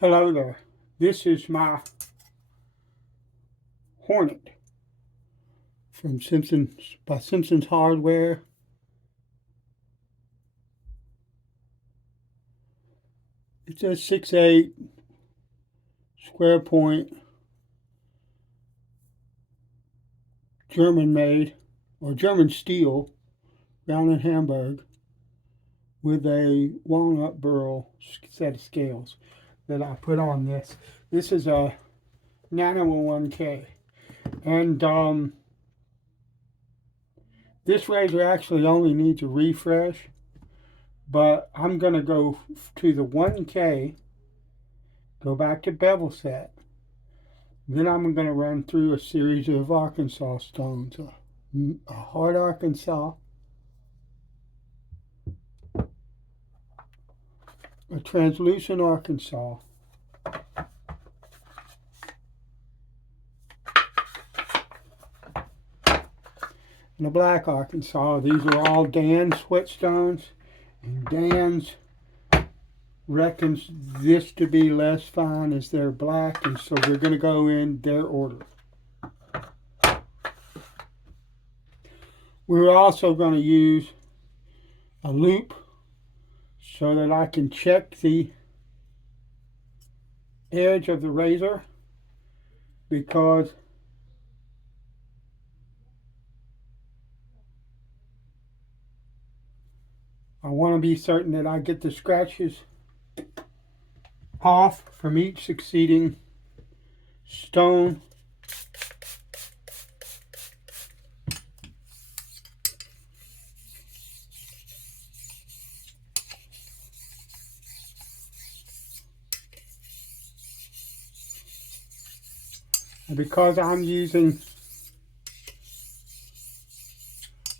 Hello there. This is my Hornet from Simpson's Hardware. It's a 6'8" square point German made or German steel bound in Hamburg with a walnut burl set of scales that I put on this. This is a Nano 1K, and this razor actually only needs a refresh, but I'm going to go to the 1K, go back to bevel set. Then I'm going to run through a series of Arkansas stones. A hard Arkansas, a translucent Arkansas, and a black Arkansas. These are all Dan's whetstones, and Dan's reckons this to be less fine as they're black, and so we're going to go in their order. We're also going to use a loop so that I can check the edge of the razor, because I want to be certain that I get the scratches off from each succeeding stone. And because I'm using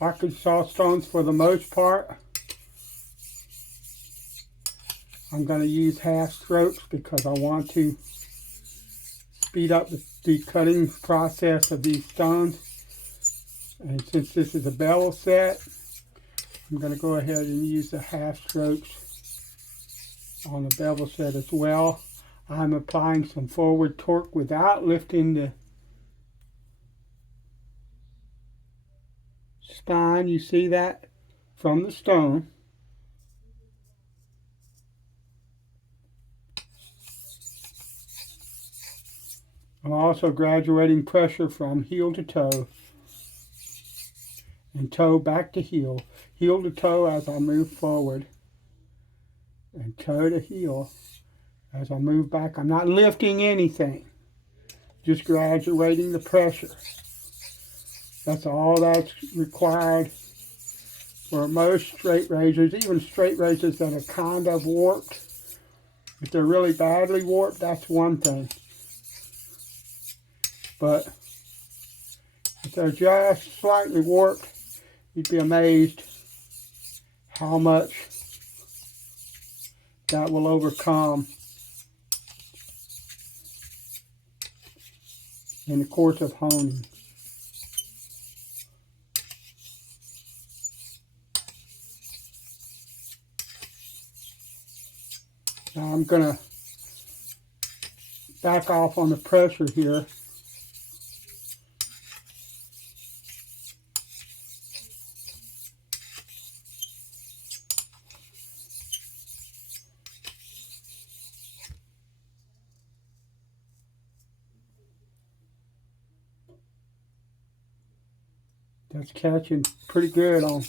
Arkansas stones for the most part, I'm going to use half strokes because I want to speed up the cutting process of these stones. And since this is a bevel set, I'm going to go ahead and use the half strokes on the bevel set as well. I'm applying some forward torque without lifting the spine. You see that from the stone. I'm also graduating pressure from heel to toe and toe back to heel to toe as I move forward, and toe to heel as I move back. I'm not lifting anything, just graduating the pressure. That's all that's required for most straight razors, even straight razors that are kind of warped. If they're really badly warped, that's one thing. But if they're just slightly warped, you'd be amazed how much that will overcome in the course of honing. Now I'm going to back off on the pressure here. That's catching pretty good on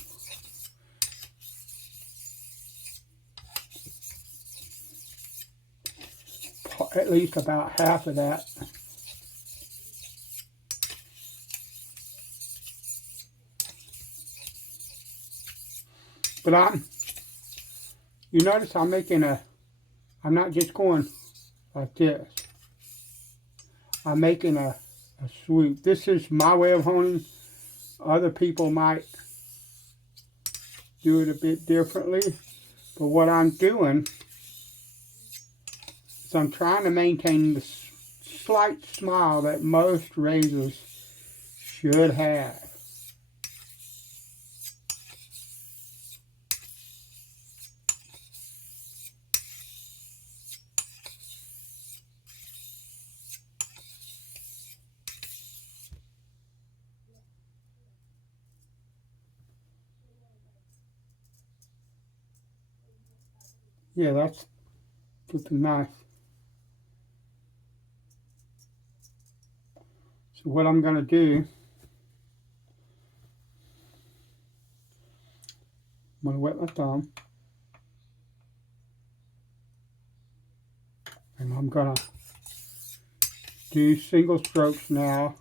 at least about half of that. But you notice I'm not just going like this. I'm making a swoop. This is my way of honing. Other people might do it a bit differently. But what I'm doing is I'm trying to maintain the slight smile that most razors should have. Yeah, that's with the knife. So what I'm going to do, I'm going to wet my thumb. And I'm going to do single strokes now.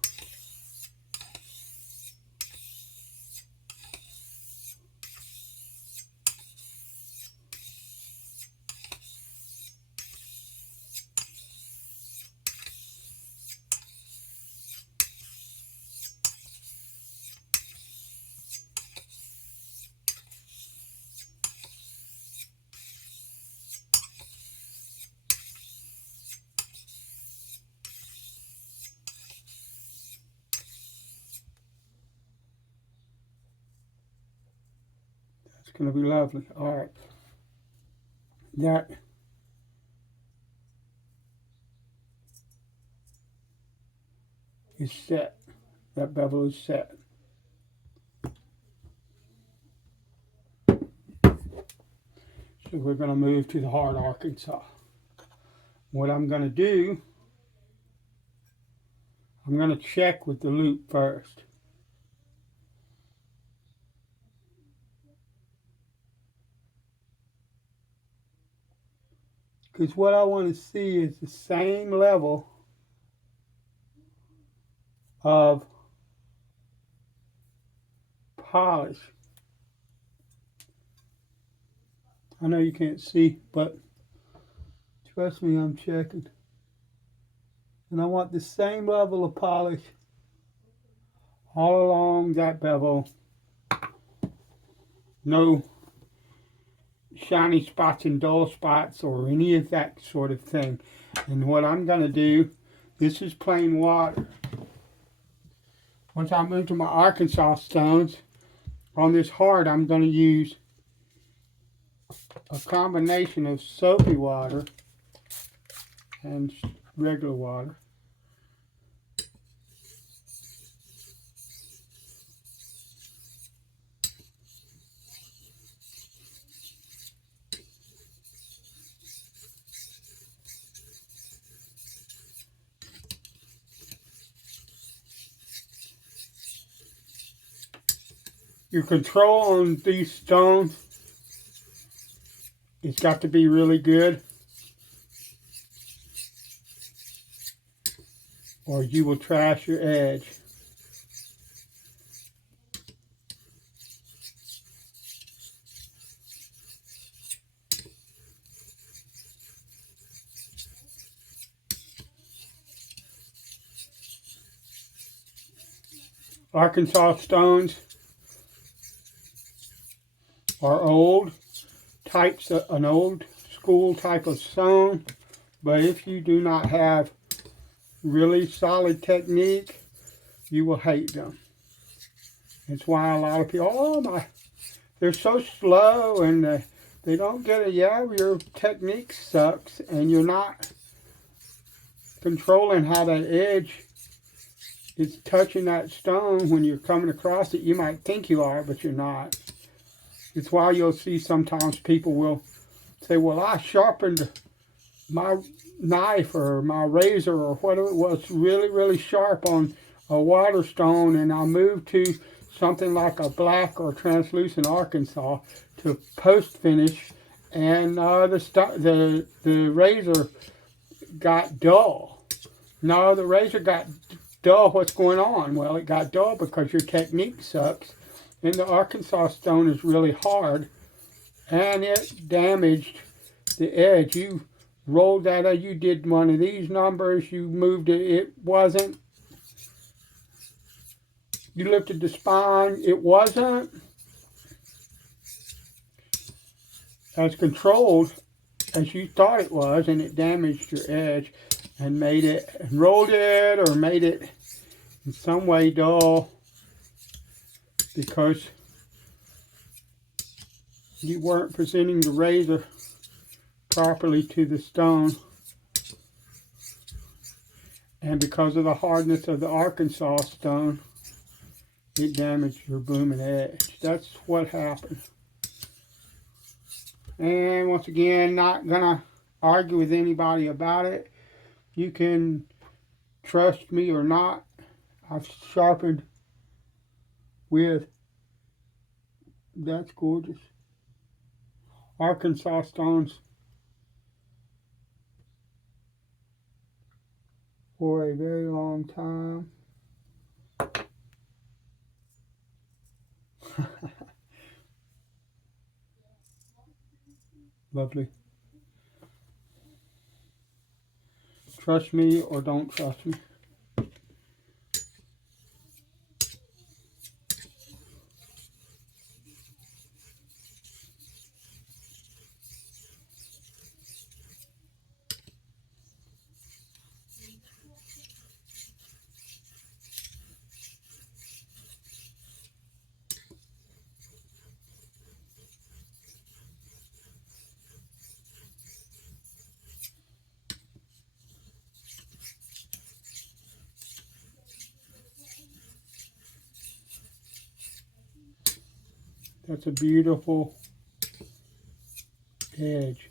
It's going to be lovely. All right. That is set. That bevel is set. So we're going to move to the hard Arkansas. What I'm going to do, I'm going to check with the loop first. Because what I want to see is the same level of polish. I know you can't see, but trust me, I'm checking. And I want the same level of polish all along that bevel. No shiny spots and dull spots or any of that sort of thing. And what I'm going to do, this is plain water. Once I move to my Arkansas stones, on this hard I'm going to use a combination of soapy water and regular water. Your control on these stones, it's got to be really good, or you will trash your edge. Arkansas stones are old types, an old school type of stone, but if you do not have really solid technique, you will hate them. It's why a lot of people, oh they're so slow and they don't get it. Yeah, your technique sucks and you're not controlling how that edge is touching that stone when you're coming across it. You might think you are, but you're not. It's why you'll see sometimes people will say, well, I sharpened my knife or my razor or whatever it was really, really sharp on a water stone, and I moved to something like a black or translucent Arkansas to post finish, and the razor got dull. No, the razor got dull. What's going on? Well, it got dull because your technique sucks, and the Arkansas stone is really hard, and it damaged the edge. You rolled that out, you did one of these numbers, you moved it, it wasn't. You lifted the spine, it wasn't as controlled as you thought it was, and it damaged your edge and made it, and rolled it or made it in some way dull because you weren't presenting the razor properly to the stone, and because of the hardness of the Arkansas stone, it damaged your booming edge. That's what happened. And once again, not gonna argue with anybody about it. You can trust me or not. I've sharpened with, that's gorgeous, Arkansas stones for a very long time. Lovely. Trust me or don't trust me. That's a beautiful edge.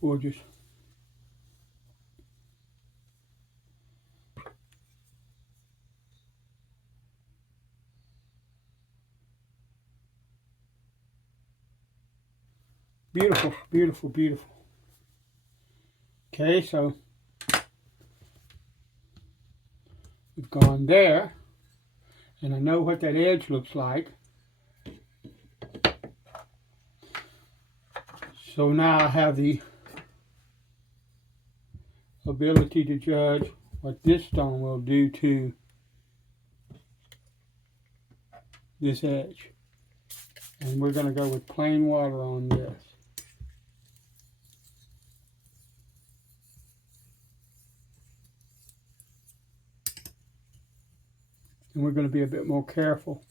Gorgeous. Beautiful, beautiful, beautiful. Okay, so we've gone there, and I know what that edge looks like. So now I have the ability to judge what this stone will do to this edge. And we're going to go with plain water on this. And we're going to be a bit more careful,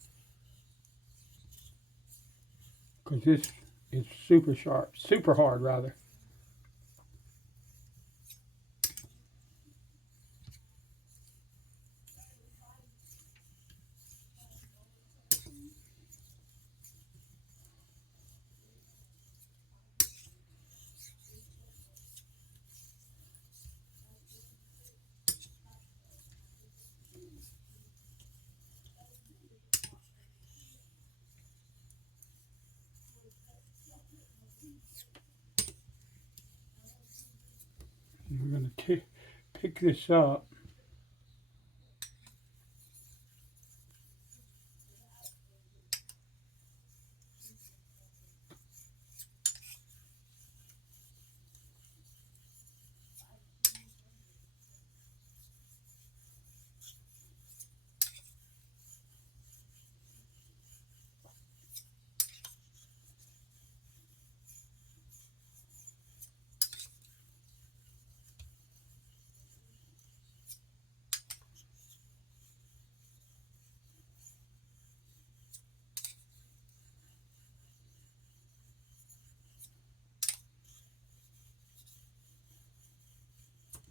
because this is super sharp, super hard rather. And we're going to pick this up.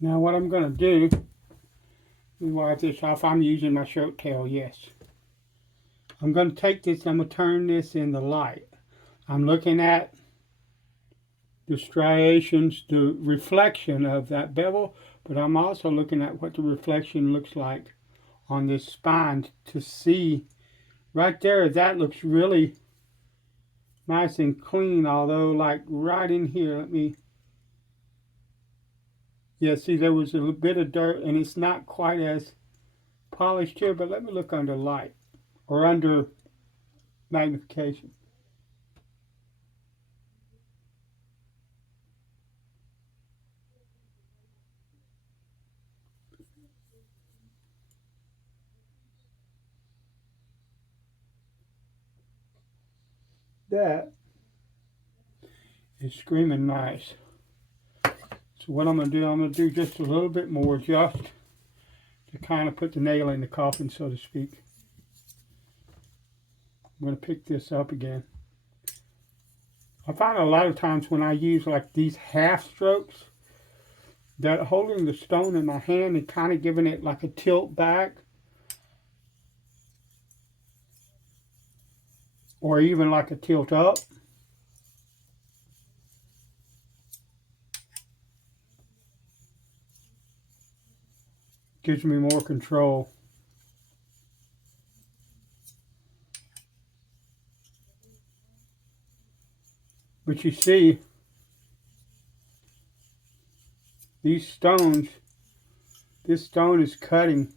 Now what I'm going to do, let me wipe this off. I'm using my shirt tail, yes. I'm going to take this, I'm going to turn this in the light. I'm looking at the striations, the reflection of that bevel, but I'm also looking at what the reflection looks like on this spine to see. Right there, that looks really nice and clean, although like right in here, let me, yeah, see there was a bit of dirt and it's not quite as polished here, but let me look under light or under magnification. That is screaming nice. So what I'm going to do just a little bit more just to kind of put the nail in the coffin, so to speak. I'm going to pick this up again. I find a lot of times when I use like these half strokes, that holding the stone in my hand and kind of giving it like a tilt back, or even like a tilt up, gives me more control. But you see, these stones, this stone is cutting.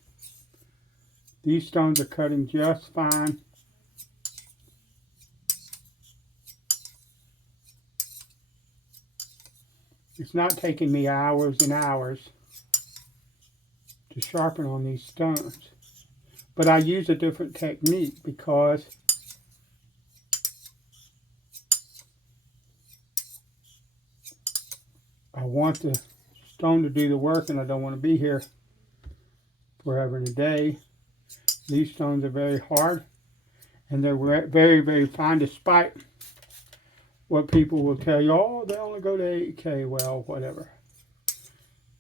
These stones are cutting just fine. It's not taking me hours and hours to sharpen on these stones. But I use a different technique because I want the stone to do the work, and I don't want to be here forever and a day. These stones are very hard, and they're very, very fine, despite what people will tell you. Oh, they only go to 8K. Well, whatever.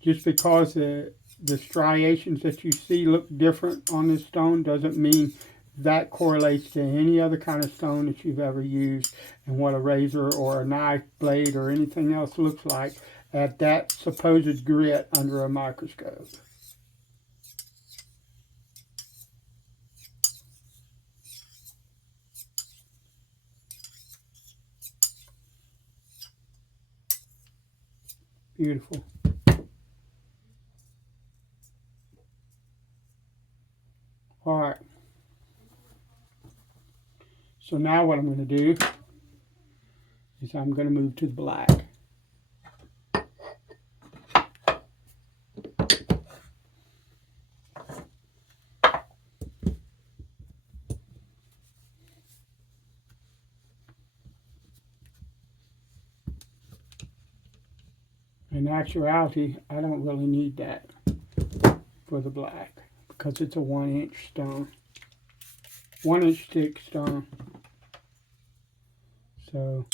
Just because the striations that you see look different on this stone doesn't mean that correlates to any other kind of stone that you've ever used, and what a razor or a knife blade or anything else looks like at that supposed grit under a microscope. Beautiful. All right. So now what I'm going to do is I'm going to move to the black. In actuality, I don't really need that for the black because it's a 1-inch stone, 1-inch thick stone. So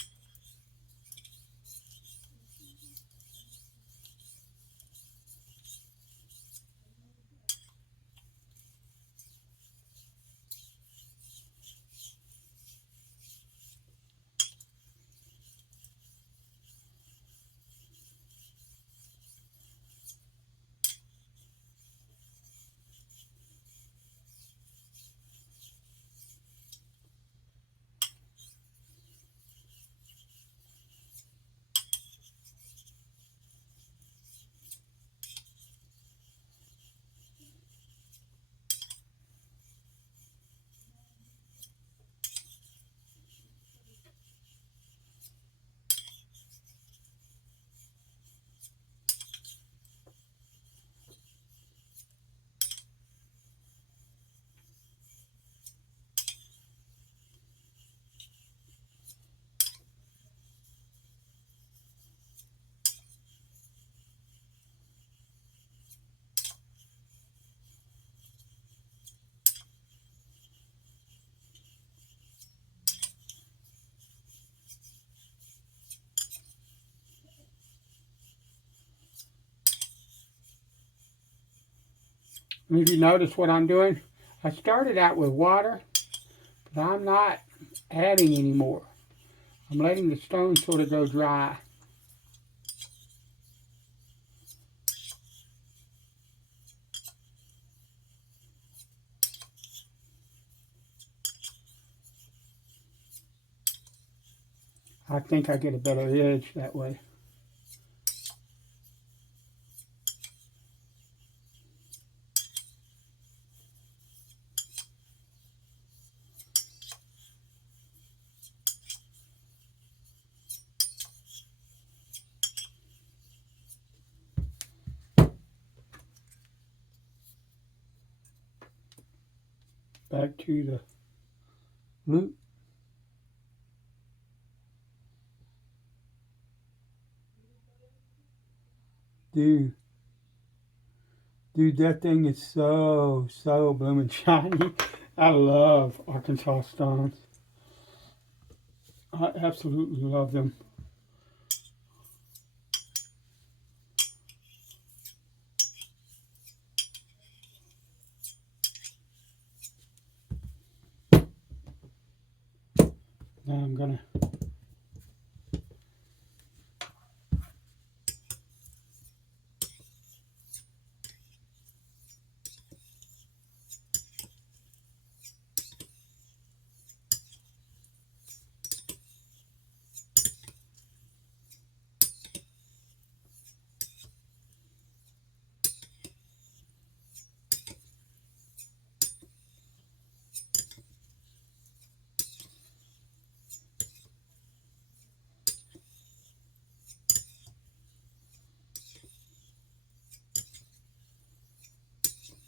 if you notice what I'm doing, I started out with water, but I'm not adding any more. I'm letting the stone sort of go dry. I think I get a better edge that way. Back to the loop. Dude. Dude, that thing is so blooming shiny. I love Arkansas stones. I absolutely love them. Now I'm gonna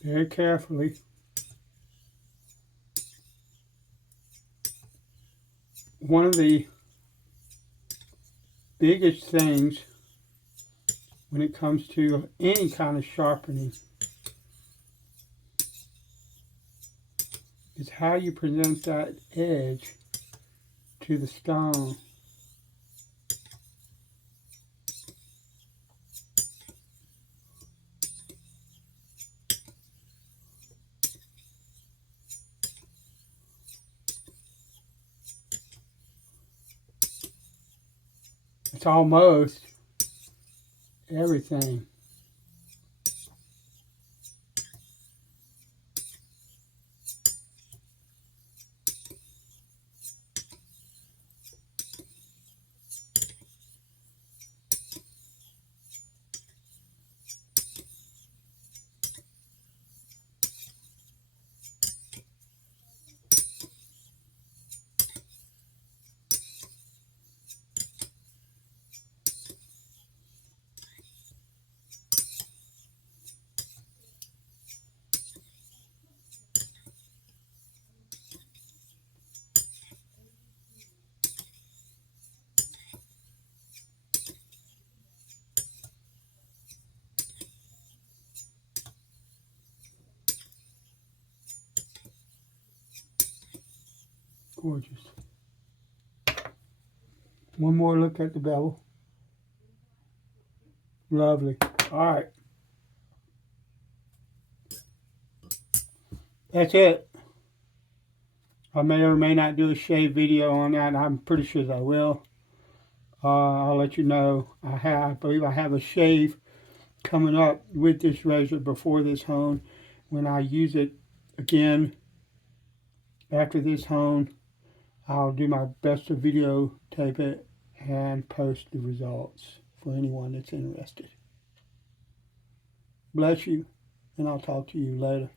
very carefully. One of the biggest things when it comes to any kind of sharpening is how you present that edge to the stone. It's almost everything. Gorgeous. One more look at the bevel. Lovely. All right. That's it. I may or may not do a shave video on that. I'm pretty sure that I will. I'll let you know. I believe I have a shave coming up with this razor before this hone. When I use it again after this hone, I'll do my best to videotape it and post the results for anyone that's interested. Bless you, and I'll talk to you later.